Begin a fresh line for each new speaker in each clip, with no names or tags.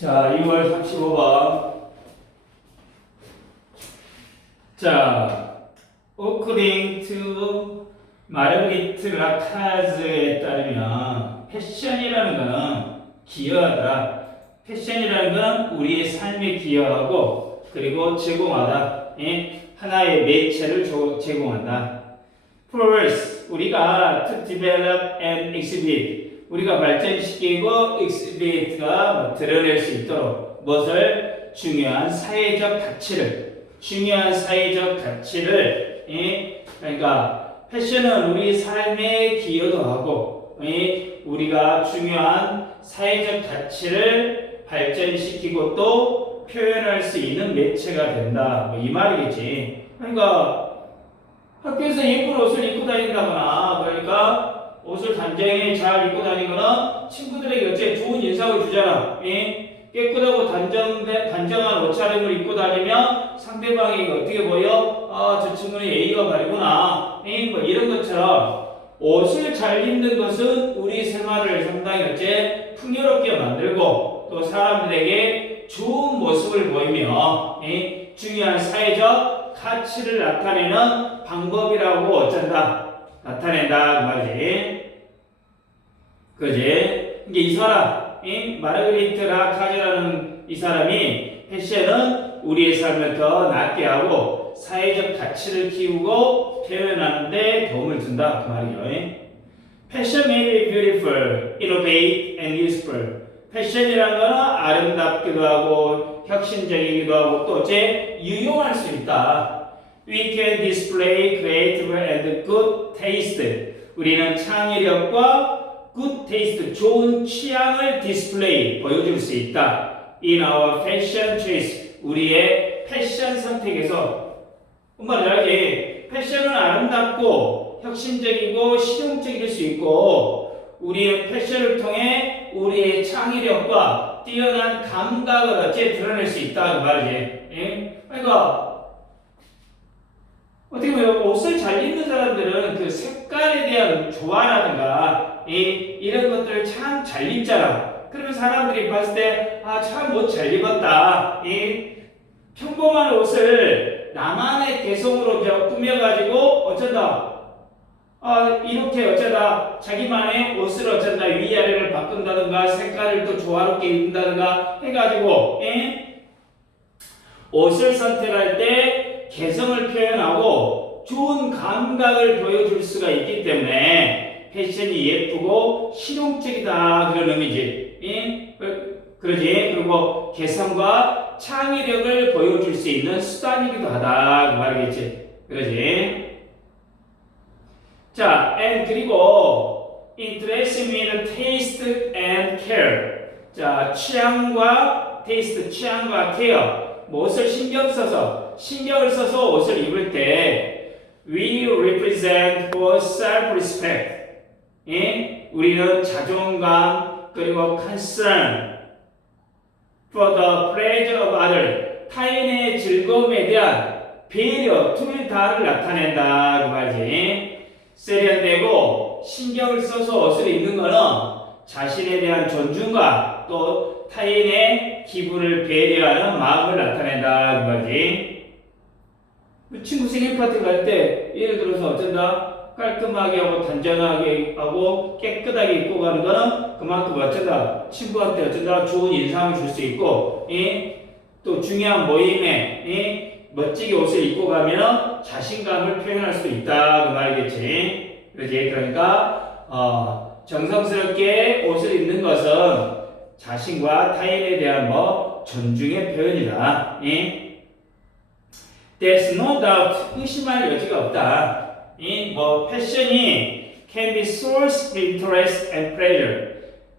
자, 2월 35번. 자, according to 마르리트 라카즈에 따르면 패션이라는 것은 기여하다. 패션이라는 건 우리의 삶에 기여하고 그리고 제공하다. 예? 하나의 매체를 조- 제공한다. First, 우리가 to develop and exhibit 우리가 발전시키고 exhibit가 뭐 드러낼 수 있도록 무엇을 중요한 사회적 가치를 중요한 사회적 가치를 예? 그러니까 패션은 우리 삶에 기여도 하고 예? 우리가 중요한 사회적 가치를 발전시키고 또 표현할 수 있는 매체가 된다. 뭐 이 말이겠지. 그러니까 학교에서 예쁜 옷을 입고 다닌다거나 그러니까 옷을 단정히 잘 입고 다니거나 친구들에게 어째 좋은 인상을 주잖아. 예? 깨끗하고 단정된 단정한 옷차림을 입고 다니면 상대방이 어떻게 보여? 아, 저 친구는 예의가 바르구나. 예? 뭐 이런 것처럼 옷을 잘 입는 것은 우리 생활을 상당히 어째 풍요롭게 만들고 또 사람들에게 좋은 모습을 보이며 예? 중요한 사회적 가치를 나타내는 방법이라고 어쩐다 나타낸다 그 말이지 그지? 이게 이 사람 이 마르그리트 라카즈라는 이 사람이 패션은 우리의 삶을 더 낫게 하고 사회적 가치를 키우고 표현하는데 도움을 준다. 그 말이에요. 패션 may be beautiful, innovate and useful. 패션이라는 거는 아름답기도 하고 혁신적이기도 하고 또제 유용할 수 있다. We can display creative and good taste. 우리는 창의력과 good taste, 좋은 취향을 디스플레이, 보여줄 수 있다. In our fashion choice, 우리의 패션 선택에서. 엄마 잘 알지? 패션은 아름답고 혁신적이고 실용적일 수 있고 우리의 패션을 통해 우리의 창의력과 뛰어난 감각을 어째 드러낼 수 있다 그 말이지. 예? 그러니까 어떻게 보면 옷을 잘 입는 사람들은 그 색깔에 대한 조화라든가 이, 이런 것들을 참잘 입잖아. 그러면 사람들이 봤을 때 아 참 옷 잘 입었다. 이 평범한 옷을 나만의 개성으로 겨- 꾸며가지고 어쩐다. 아 이렇게 어쩌다 자기만의 옷을 어쩐다 위아래를 바꾼다든가 색깔을 또 조화롭게 입는다든가 해가지고 예? 옷을 선택할 때 개성을 표현하고 좋은 감각을 보여줄 수가 있기 때문에 패션이 예쁘고 실용적이다 그런 의미지. 예? 그- 그러지. 그리고 개성과 창의력을 보여줄 수 있는 수단이기도 하다 그 말이겠지. 그러지. 자, and 그리고 interest in taste and care. 자, 취향과 테이스트, 취향과 케어. 무엇을 신경 써서 신경을 써서 옷을 입을 때 we represent for self-respect. 예? 우리는 자존감 그리고 concern for the pleasure of others. 타인의 즐거움에 대한 배려 둘 다를 나타낸다 그 말이지. 세련되고 신경을 써서 옷을 입는 것은 자신에 대한 존중과 또 타인의 기분을 배려하는 마음을 나타낸다 그 말이지. 그 친구 생일 파티 갈 때 예를 들어서 어쩐다 깔끔하게 하고 단정하게 하고 깨끗하게 입고 가는 거는 그만큼 어쩐다 친구한테 어쩐다 좋은 인상을 줄 수 있고 예? 또 중요한 모임에 예? 멋지게 옷을 입고 가면 자신감을 표현할 수 있다 그 말이겠지 그렇지 그러니까 어, 정성스럽게 옷을 입는 것은 자신과 타인에 대한 뭐 존중의 표현이다 예? There's no doubt 의심할 여지가 없다. 이 뭐 패션이 can be source of interest and pleasure.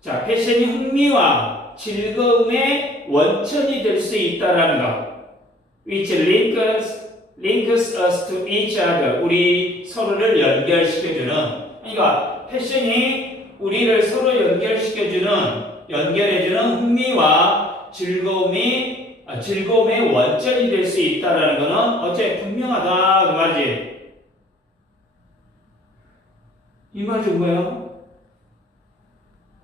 자, 패션이 흥미와 즐거움의 원천이 될 수 있다라는 것. which links links us to each other. 우리 서로를 연결시켜주는. 그러니까 패션이 우리를 서로 연결시켜주는 연결해주는 흥미와 즐거움이 아, 즐거움의 원천이 될 수 있다라는 것은 어째 분명하다 그 말이지. 이 말이 뭐야?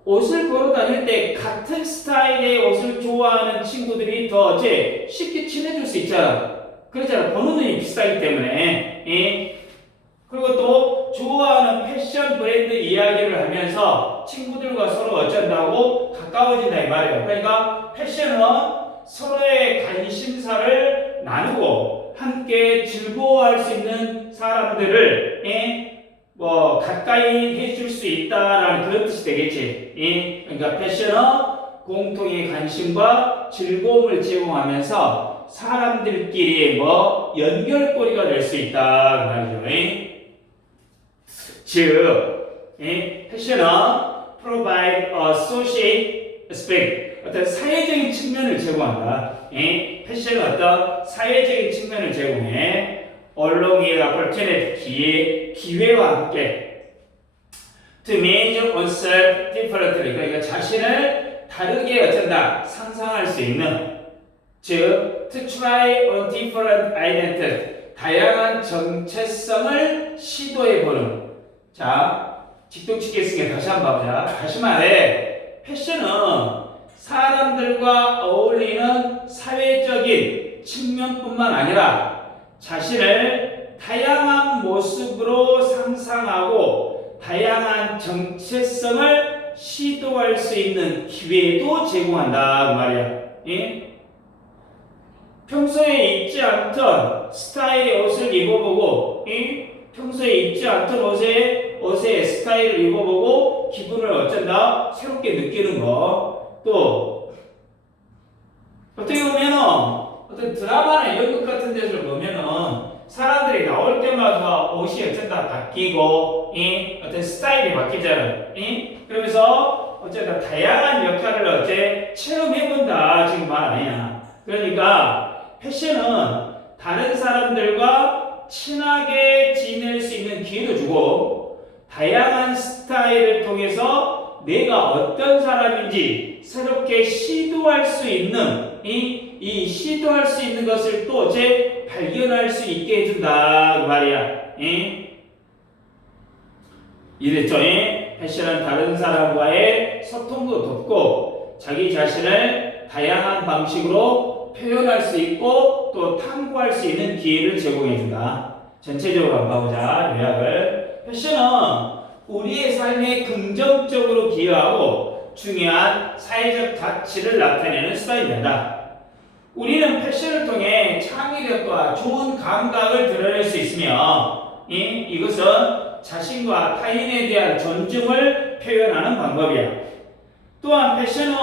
옷을 보러 다닐 때 같은 스타일의 옷을 좋아하는 친구들이 더 이제 쉽게 친해질 수 있잖아. 그렇잖아. 보는 눈이 비싸기 때문에. 예. 그리고 또 좋아하는 패션 브랜드 이야기를 하면서 친구들과 서로 어쩐다고 가까워진다 이 말이에요. 그러니까 패션은 서로의 관심사를 나누고 함께 즐거워할 수 있는 사람들을 예, 뭐 가까이 해줄 수 있다라는 그런 뜻이 되겠지. 예, 그러니까 패션은 공통의 관심과 즐거움을 제공하면서 사람들끼리 뭐 연결고리가 될 수 있다 그 말이죠. 예? 즉, 예, 패션은 provide a social aspect, 어떤 사회적인 측면을 제공한다. 예, 패션은 어떤 사회적인 측면을 제공해. With opportunity, 기회, 기회와 함께. To measure oneself differently, 그러니까 자신을 다르게 어쩐다, 상상할 수 있는. 즉, to try on different identity, 다양한 정체성을 시도해보는. 자, 직독치겠으니까 다시 한번 봐보자. 다시 말해, 패션은 사람들과 어울리는 사회적인 측면뿐만 아니라 자신을 다양한 모습으로 상상하고 다양한 정체성을 시도할 수 있는 기회도 제공한다 그 말이야. 예? 평소에 입지 않던 스타일의 옷을 입어보고, 예? 평소에 입지 않던 옷의 옷의 스타일을 입어보고 기분을 어쩐다 새롭게 느끼는 거. 또 어떻게 보면은 어떤 드라마나 연극 같은 데서 보면은 옷이 어쩐다 바뀌고, 이 어떤 스타일이 바뀌잖아요. 이 그러면서 어쨌든 다양한 역할을 어째 체험해본다 지금 말 아니야. 그러니까 패션은 다른 사람들과 친하게 지낼 수 있는 기회도 주고 다양한 스타일을 통해서 내가 어떤 사람인지 새롭게 시도할 수 있는 이, 이 시도할 수 있는 것을 또제 발견할 수 있게 해준다 그 말이야. 이? 이랬죠. 이? 패션은 다른 사람과의 소통도 돕고 자기 자신을 다양한 방식으로 표현할 수 있고 또 탐구할 수 있는 기회를 제공해준다. 전체적으로 한번 봐보자. 요약을. 패션은 우리의 삶에 긍정적으로 기여하고 중요한 사회적 가치를 나타내는 수단이 된다. 우리는 패션을 통해 창의력과 좋은 감각을 드러낼 수 있으며 이, 이것은 자신과 타인에 대한 존중을 표현하는 방법이야. 또한 패션은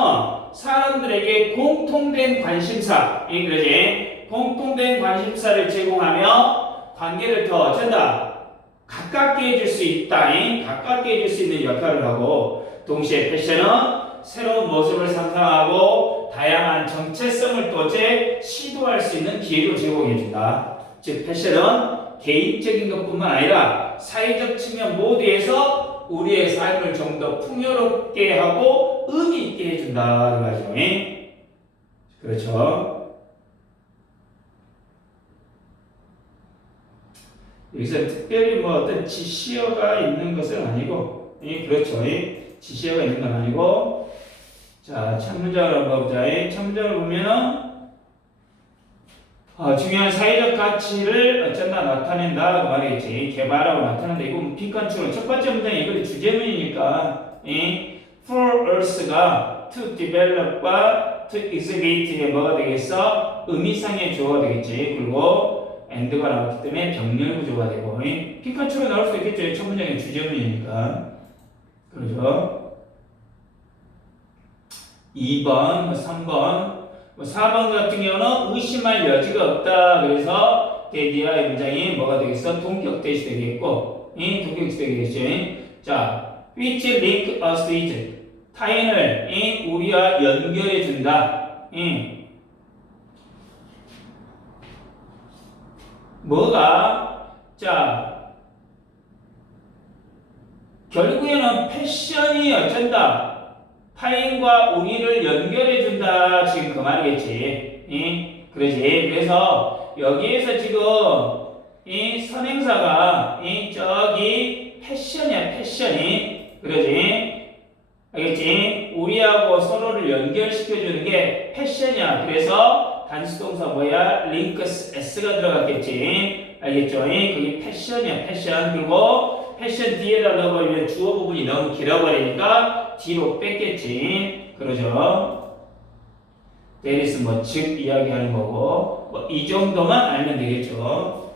사람들에게 공통된 관심사, 이 그러지? 공통된 관심사를 제공하며 관계를 더 어쩐다? 가깝게 해줄 수 있다. 잉? 가깝게 해줄 수 있는 역할을 하고 동시에 패션은 새로운 모습을 상상하고 다양한 정체성을 또재 시도할 수 있는 기회를 제공해준다. 즉 패션은 개인적인 것뿐만 아니라 사회적 측면 모두에서 우리의 삶을 좀 더 풍요롭게 하고 의미 있게 해준다. 잉? 그렇죠. 여기서 특별히 뭐 어떤 지시어가 있는 것은 아니고, 예, 그렇죠. 예, 지시어가 있는 건 아니고, 자, 첫 문장을 한번 보자. 예, 첫 문장을 보면은, 어, 중요한 사회적 가치를 어쩐다 나타낸다 그 말이겠지. 개발하고 나타낸다. 이거 빈칸추로 첫 번째 문장이 이거 주제문이니까, 예, for us가 to develop과 to exhibit의 뭐가 되겠어? 의미상의 주어가 되겠지. 그리고 and가 나왔기 때문에 병렬 구조가 되고 피카츄로 나올 수도 있겠죠. 첫 문장의 주제문이니까. 그렇죠? 2번, 3번, 뭐 4번 같은 경우는 의심할 여지가 없다. 그래서 데디아의 문장이 뭐가 되겠어? 동격 대시 되겠고, 이 동격 대시 되겠지. 자, which link us with 타인을 이 우리와 연결해 준다. 이 뭐가 자 결국에는 패션이 어쩐다 타인과 우리를 연결해 준다 지금 그 말이겠지 이 그러지 그래서 여기에서 지금 이 선행사가 이 저기 패션이야 패션이 그러지 알겠지? 우리하고 서로를 연결시켜주는 게 패션이야. 그래서 단수동사 뭐야? 링크스 s가 들어갔겠지. 알겠죠? 그게 패션이야, 패션. 그리고 패션 뒤에다 넣어버리면 주어 부분이 너무 길어버리니까 뒤로 뺐겠지. 그러죠? 대리스 뭐 즉 이야기하는 거고 뭐 이 정도만 알면 되겠죠.